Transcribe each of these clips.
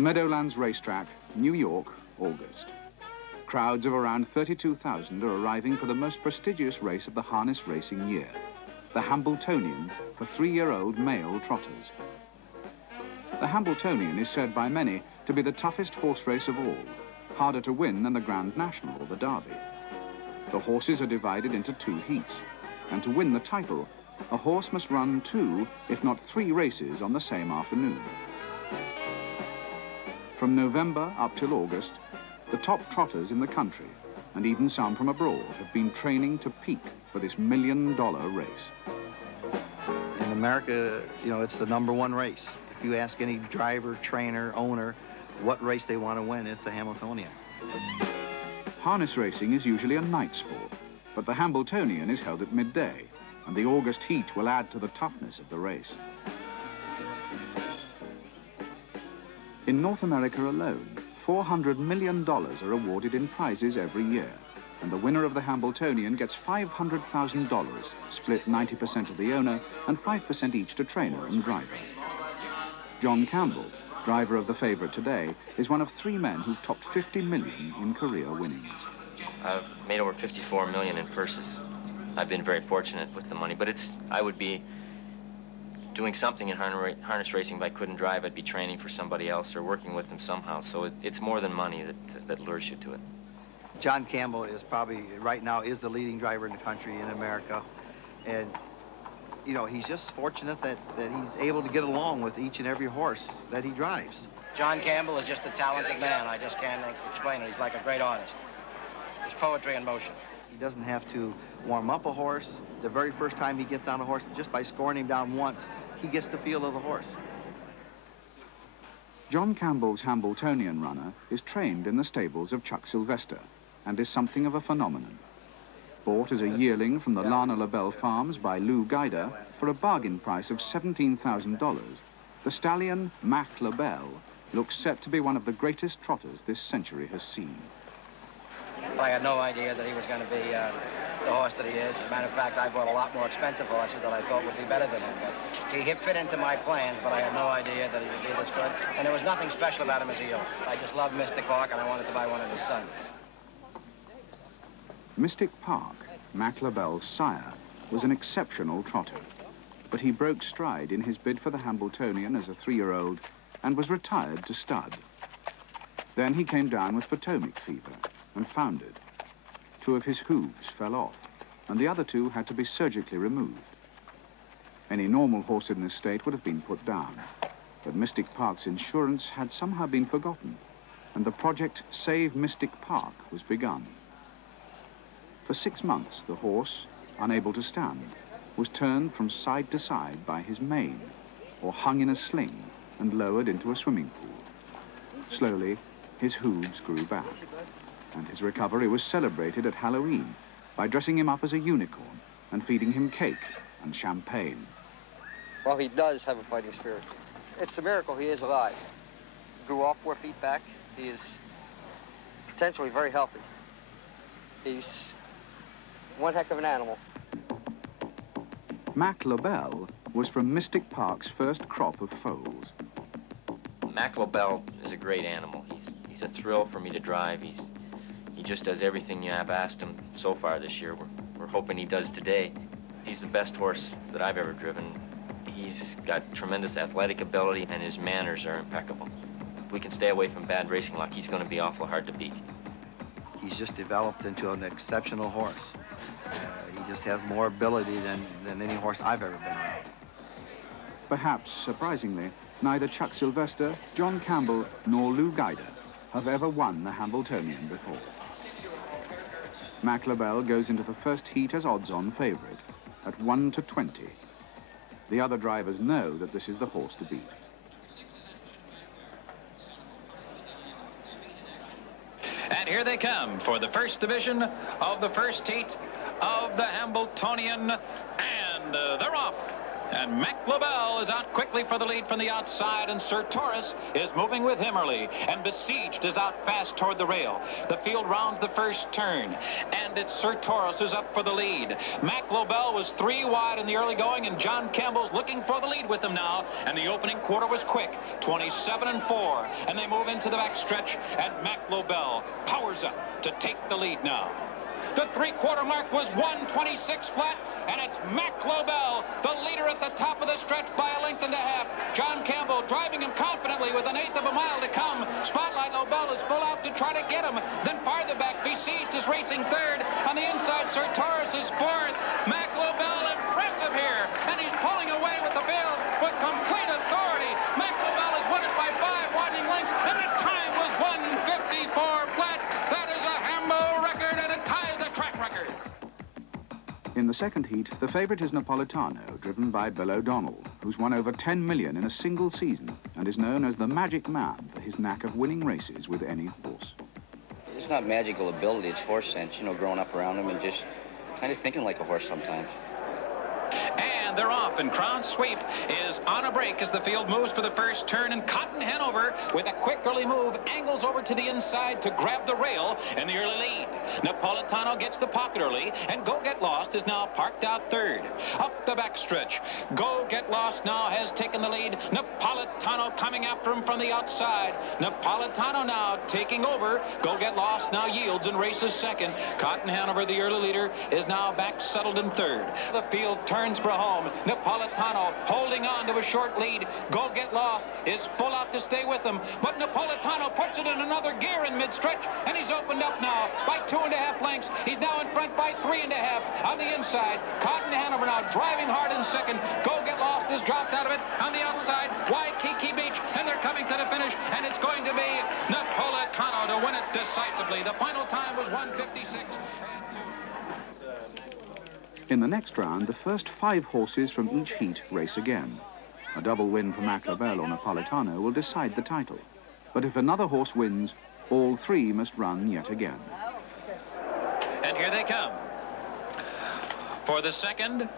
Meadowlands Racetrack, New York, August. Crowds of around 32,000 are arriving for the most prestigious race of the harness racing year, the Hambletonian for 3-year-old male trotters. The Hambletonian is said by many to be the toughest horse race of all, harder to win than the Grand National or the Derby. The horses are divided into 2 heats, and to win the title, a horse must run 2, if not 3 races on the same afternoon. From November up till August, the top trotters in the country, and even some from abroad, have been training to peak for this $1 million race. In America, you know, it's the #1 race. If you ask any driver, trainer, owner, what race they want to win, it's the Hambletonian. Harness racing is usually a night sport, but the Hambletonian is held at midday, and the August heat will add to the toughness of the race. In North America alone, $400 million are awarded in prizes every year, and the winner of the Hambletonian gets $500,000, split 90% to the owner and 5% each to trainer and driver. John Campbell, driver of the favourite today, is one of 3 men who've topped 50 million in career winnings. I've made over 54 million in purses. I've been very fortunate with the money, but I would be doing something in harness racing. If I couldn't drive, I'd be training for somebody else or working with them somehow. So it's more than money that lures you to it. John Campbell is probably, right now, is the leading driver in the country in America. And, you know, he's just fortunate that he's able to get along with each and every horse that he drives. John Campbell is just a talented man. I just can't explain it. He's like a great artist. He's poetry in motion. He doesn't have to warm up a horse. The very first time he gets on a horse, just by scoring him down once, he gets the feel of the horse. John Campbell's Hambletonian runner is trained in the stables of Chuck Sylvester and is something of a phenomenon. Bought as a yearling from the Lobell farms by Lou Guider for a bargain price of $17,000, the stallion Mack Lobell looks set to be one of the greatest trotters this century has seen. I had no idea that he was going to be the horse that he is. As a matter of fact, I bought a lot more expensive horses that I thought would be better than him. But he fit into my plans, but I had no idea that he would be this good. And there was nothing special about him as a young. I just loved Mystic Park, and I wanted to buy one of his sons. Mystic Park, Mack Lobell's sire, was an exceptional trotter, but he broke stride in his bid for the Hambletonian as a 3-year-old and was retired to stud. Then he came down with Potomac fever and foundered. 2 of his hooves fell off, and the other 2 had to be surgically removed. Any normal horse in this state would have been put down, but Mystic Park's insurance had somehow been forgotten, and the project Save Mystic Park was begun. For 6 months, the horse, unable to stand, was turned from side to side by his mane, or hung in a sling and lowered into a swimming pool. Slowly, his hooves grew back, and his recovery was celebrated at Halloween by dressing him up as a unicorn and feeding him cake and champagne. Well, he does have a fighting spirit. It's a miracle he is alive. He grew all 4 feet back. He is potentially very healthy. He's one heck of an animal. Mack Lobell was from Mystic Park's first crop of foals. Mack Lobell is a great animal. He's a thrill for me to drive. He just does everything you have asked him so far this year. We're hoping he does today. He's the best horse that I've ever driven. He's got tremendous athletic ability, and his manners are impeccable. If we can stay away from bad racing luck, he's going to be awful hard to beat. He's just developed into an exceptional horse. He just has more ability than any horse I've ever been around. Perhaps, surprisingly, neither Chuck Sylvester, John Campbell, nor Lou Guider have ever won the Hambletonian before. Mack Lobell goes into the first heat as odds-on favourite, at 1 to 20. The other drivers know that this is the horse to beat. And here they come for the first division of the first heat of the Hambletonian, and they're off. And Mack Lobell is out quickly for the lead from the outside, and Sir Taurus is moving with him early, and Besieged is out fast toward the rail. The field rounds the first turn, and it's Sir Taurus who's up for the lead. Mack Lobell was 3 wide in the early going, and John Campbell's looking for the lead with him now, and the opening quarter was quick, 27-4, and they move into the backstretch, and Mack Lobell powers up to take the lead now. The 3/4 mark was 1:26 flat, and it's Mack Lobell, the leader at the top of the stretch by a length and a half. John Campbell driving him confidently with 1/8 of a mile to come. Spotlight Lobell is full out to try to get him. Then farther back, Besieged is racing third. On the inside, Sir Taurus is fourth. Mack Lobell impressive here, and he's pulling away with the field with complete authority. Mack Lobell has won it by 5 widening lengths, and the time was 1:54 flat. That is a Hambo record, and it ties the track record. In the second heat, the favourite is Napolitano, driven by Bill O'Donnell, who's won over 10 million in a single season and is known as the Magic Man for his knack of winning races with any horse. It's not magical ability, it's horse sense, you know, growing up around him and just kind of thinking like a horse sometimes. And they're off, and Crown Sweep is on a break as the field moves for the first turn, and Cotton Hanover, with a quick early move, angles over to the inside to grab the rail in the early lead. Napolitano gets the pocket early, and Go Get Lost is now parked out third. Up the backstretch, Go Get Lost now has taken the lead. Napolitano coming after him from the outside. Napolitano now taking over. Go Get Lost now yields and races second. Cotton Hanover, the early leader, is now back settled in third. The field turns for home. Napolitano holding on to a short lead. Go Get Lost is full out to stay with him, but Napolitano puts it in another gear in mid-stretch, and he's opened up now by 2.5 lengths. He's now in front by 3.5 on the inside. Cotton Hanover now driving hard in second. Go Get Lost has dropped out of it on the outside. Waikiki Beach, and they're coming to the finish, and it's going to be Napolitano to win it decisively. The final time was 1:56. In the next round, the first 5 horses from each heat race again. A double win for Mack Lobell or Napolitano will decide the title. But if another horse wins, all 3 must run yet again. And here they come for the second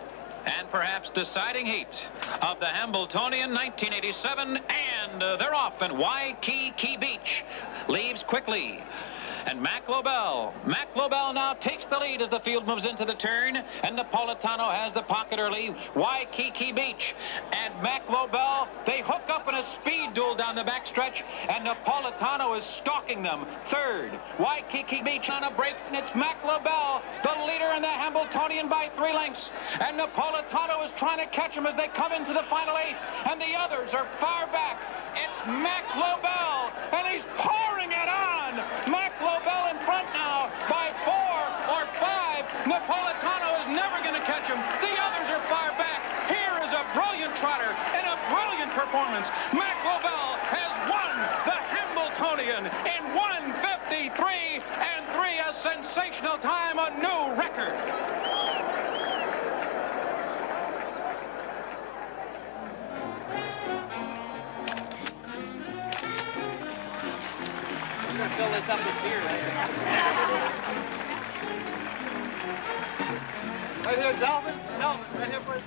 and perhaps deciding heat of the Hambletonian 1987, and they're off, and Waikiki Beach leaves quickly. And Mack Lobell now takes the lead as the field moves into the turn, and Napolitano has the pocket early. Waikiki Beach and Mack Lobell, they hook up in a speed duel down the backstretch, and Napolitano is stalking them. Third, Waikiki Beach on a break, and it's Mack Lobell, the leader in the Hambletonian by 3 lengths. And Napolitano is trying to catch him as they come into the final 8, and the others are far back. It's Mack Lobell, and he's pouring it on. Mack Lobell in front now by 4 or 5. Napolitano is never going to catch him. The others are far back. Here is a brilliant trotter and a brilliant performance. Mack Lobell has won the Hambletonian in 1:53.3, a sensational time, a new record. Fill this up with beer later. Right here, Delvin. Delvin, right here first.